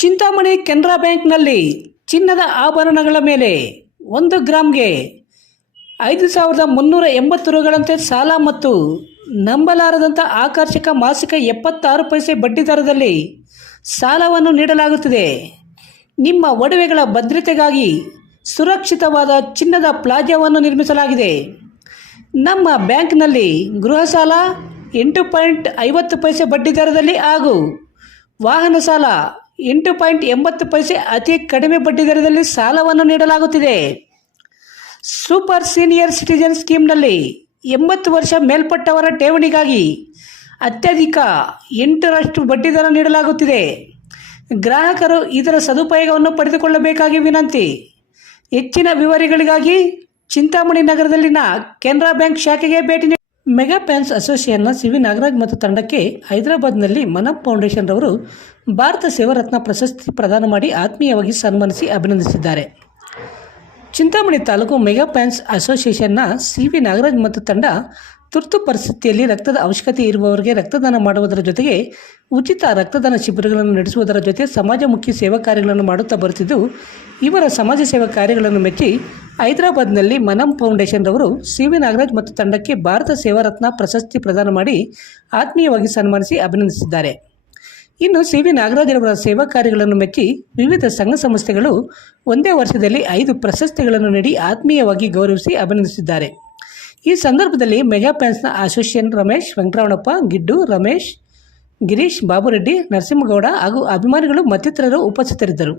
ಚಿಂತಾಮಣಿ ಕೆನರಾ ಬ್ಯಾಂಕ್ನಲ್ಲಿ ಚಿನ್ನದ ಆಭರಣಗಳ ಮೇಲೆ 1 ಗ್ರಾಂಗೆ 5,380 ರುಗಳಂತೆ ಸಾಲ ಮತ್ತು ನಂಬಲಾರದಂಥ ಆಕರ್ಷಕ ಮಾಸಿಕ 76 ಪೈಸೆ ಬಡ್ಡಿ ದರದಲ್ಲಿ ಸಾಲವನ್ನು ನೀಡಲಾಗುತ್ತದೆ. ನಿಮ್ಮ ಒಡವೆಗಳ ಭದ್ರತೆಗಾಗಿ ಸುರಕ್ಷಿತವಾದ ಚಿನ್ನದ ಪ್ಲಾಜಾವನ್ನು ನಿರ್ಮಿಸಲಾಗಿದೆ. ನಮ್ಮ ಬ್ಯಾಂಕ್ನಲ್ಲಿ ಗೃಹ ಸಾಲ 8.50 ಪೈಸೆ ಬಡ್ಡಿ ದರದಲ್ಲಿ ಹಾಗೂ ವಾಹನ ಸಾಲ 8.80 ಪೈಸೆ ಅತಿ ಕಡಿಮೆ ಬಡ್ಡಿ ದರದಲ್ಲಿ ಸಾಲವನ್ನು ನೀಡಲಾಗುತ್ತಿದೆ. ಸೂಪರ್ ಸೀನಿಯರ್ ಸಿಟಿಜನ್ ಸ್ಕೀಮ್ನಲ್ಲಿ 80 ವರ್ಷ ಮೇಲ್ಪಟ್ಟವರ ಠೇವಣಿಗಾಗಿ ಅತ್ಯಧಿಕ 8% ಬಡ್ಡಿ ದರ ನೀಡಲಾಗುತ್ತಿದೆ. ಗ್ರಾಹಕರು ಇದರ ಸದುಪಯೋಗವನ್ನು ಪಡೆದುಕೊಳ್ಳಬೇಕಾಗಿ ವಿನಂತಿ. ಹೆಚ್ಚಿನ ವಿವರಗಳಿಗಾಗಿ ಚಿಂತಾಮಣಿ ನಗರದಲ್ಲಿನ ಕೆನರಾ ಬ್ಯಾಂಕ್ ಶಾಖೆಗೆ ಭೇಟಿ ನೀಡಿ. ಮೆಗಾ ಫ್ಯಾನ್ಸ್ ಅಸೋಸಿಯೇಷನ್ನ ಸಿ ವಿ ನಾಗರಾಜ್ ಮತ್ತು ತಂಡಕ್ಕೆ ಹೈದರಾಬಾದ್ನಲ್ಲಿ ಮನಂ ಫೌಂಡೇಶನ್ ರವರು ಭಾರತ ಸೇವಾ ರತ್ನ ಪ್ರಶಸ್ತಿ ಪ್ರದಾನ ಮಾಡಿ ಆತ್ಮೀಯವಾಗಿ ಸನ್ಮಾನಿಸಿ ಅಭಿನಂದಿಸಿದ್ದಾರೆ. ಚಿಂತಾಮಣಿ ತಾಲೂಕು ಮೆಗಾ ಫ್ಯಾನ್ಸ್ ಅಸೋಸಿಯೇಷನ್ನ ಸಿ ವಿ ನಾಗರಾಜ್ ಮತ್ತು ತಂಡ ತುರ್ತು ಪರಿಸ್ಥಿತಿಯಲ್ಲಿ ರಕ್ತದ ಅವಶ್ಯಕತೆ ಇರುವವರಿಗೆ ರಕ್ತದಾನ ಮಾಡುವುದರ ಜೊತೆಗೆ ಉಚಿತ ರಕ್ತದಾನ ಶಿಬಿರಗಳನ್ನು ನಡೆಸುವುದರ ಜೊತೆ ಸಮಾಜಮುಖಿ ಸೇವಾ ಕಾರ್ಯಗಳನ್ನು ಮಾಡುತ್ತಾ ಬರುತ್ತಿದ್ದು, ಇವರ ಸಮಾಜ ಸೇವಾ ಕಾರ್ಯಗಳನ್ನು ಮೆಚ್ಚಿ ಹೈದರಾಬಾದ್ನಲ್ಲಿ ಮನಂ ಫೌಂಡೇಶನ್ ರವರು ಸಿ ವಿ ನಾಗರಾಜ್ ಮತ್ತು ತಂಡಕ್ಕೆ ಭಾರತ ಸೇವಾ ರತ್ನ ಪ್ರಶಸ್ತಿ ಪ್ರದಾನ ಮಾಡಿ ಆತ್ಮೀಯವಾಗಿ ಸನ್ಮಾನಿಸಿ ಅಭಿನಂದಿಸಿದ್ದಾರೆ. ಇನ್ನು ಸಿ ವಿ ನಾಗರಾಜರವರ ಸೇವಾ ಕಾರ್ಯಗಳನ್ನು ಮೆಚ್ಚಿ ವಿವಿಧ ಸಂಘ ಸಂಸ್ಥೆಗಳು ಒಂದೇ ವರ್ಷದಲ್ಲಿ 5 ಪ್ರಶಸ್ತಿಗಳನ್ನು ನೀಡಿ ಆತ್ಮೀಯವಾಗಿ ಗೌರವಿಸಿ ಅಭಿನಂದಿಸಿದ್ದಾರೆ. ಈ ಸಂದರ್ಭದಲ್ಲಿ ಮೆಗಾ ಫ್ಯಾನ್ಸ್ನ ಅಸೋಸಿಯೇಷನ್ ರಮೇಶ್, ವೆಂಕಟರಮಣಪ್ಪ, ಗಿಡ್ಡು, ರಮೇಶ್, ಗಿರೀಶ್, ಬಾಬುರೆಡ್ಡಿ, ನರಸಿಂಹಗೌಡ ಹಾಗೂ ಅಭಿಮಾನಿಗಳು ಮತ್ತಿತರರು ಉಪಸ್ಥಿತರಿದ್ದರು.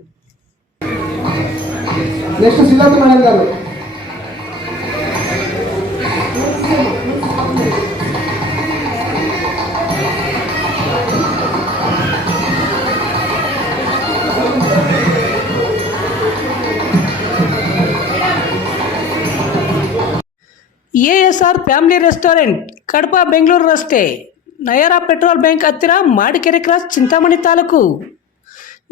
ASR family restaurant, Kadapa, Bengaluru ರಸ್ತೆ, ನಯರಾ ಪೆಟ್ರೋಲ್ ಬ್ಯಾಂಕ್ ಹತ್ತಿರ, ಮಾಡಿಕೆರೆ ಕ್ರಾಸ್, ಚಿಂತಾಮಣಿ ತಾಲೂಕು.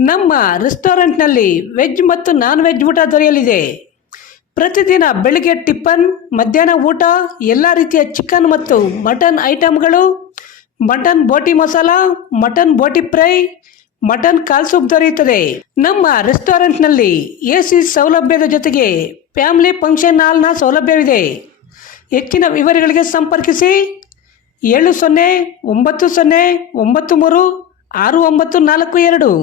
ನಮ್ಮ ರೆಸ್ಟೋರೆಂಟ್ನಲ್ಲಿ ವೆಜ್ ಮತ್ತು ನಾನ್ ವೆಜ್ ಊಟ ದೊರೆಯಲಿದೆ. ಪ್ರತಿದಿನ ಬೆಳಿಗ್ಗೆ ಟಿಫನ್, ಮಧ್ಯಾಹ್ನ ಊಟ, ಎಲ್ಲ ರೀತಿಯ ಚಿಕನ್ ಮತ್ತು ಮಟನ್ ಐಟಮ್ಗಳು, mutton boti masala, mutton boti fry, mutton ಕಾಲ್ ಸೂಪ್ ದೊರೆಯುತ್ತದೆ. ನಮ್ಮ ರೆಸ್ಟೋರೆಂಟ್ನಲ್ಲಿ AC ಸೌಲಭ್ಯದ ಜೊತೆಗೆ ಫ್ಯಾಮಿಲಿ ಫಂಕ್ಷನ್ ಹಾಲ್ನ ಸೌಲಭ್ಯವಿದೆ. ಹೆಚ್ಚಿನ ವಿವರಗಳಿಗೆ ಸಂಪರ್ಕಿಸಿ 7090936942.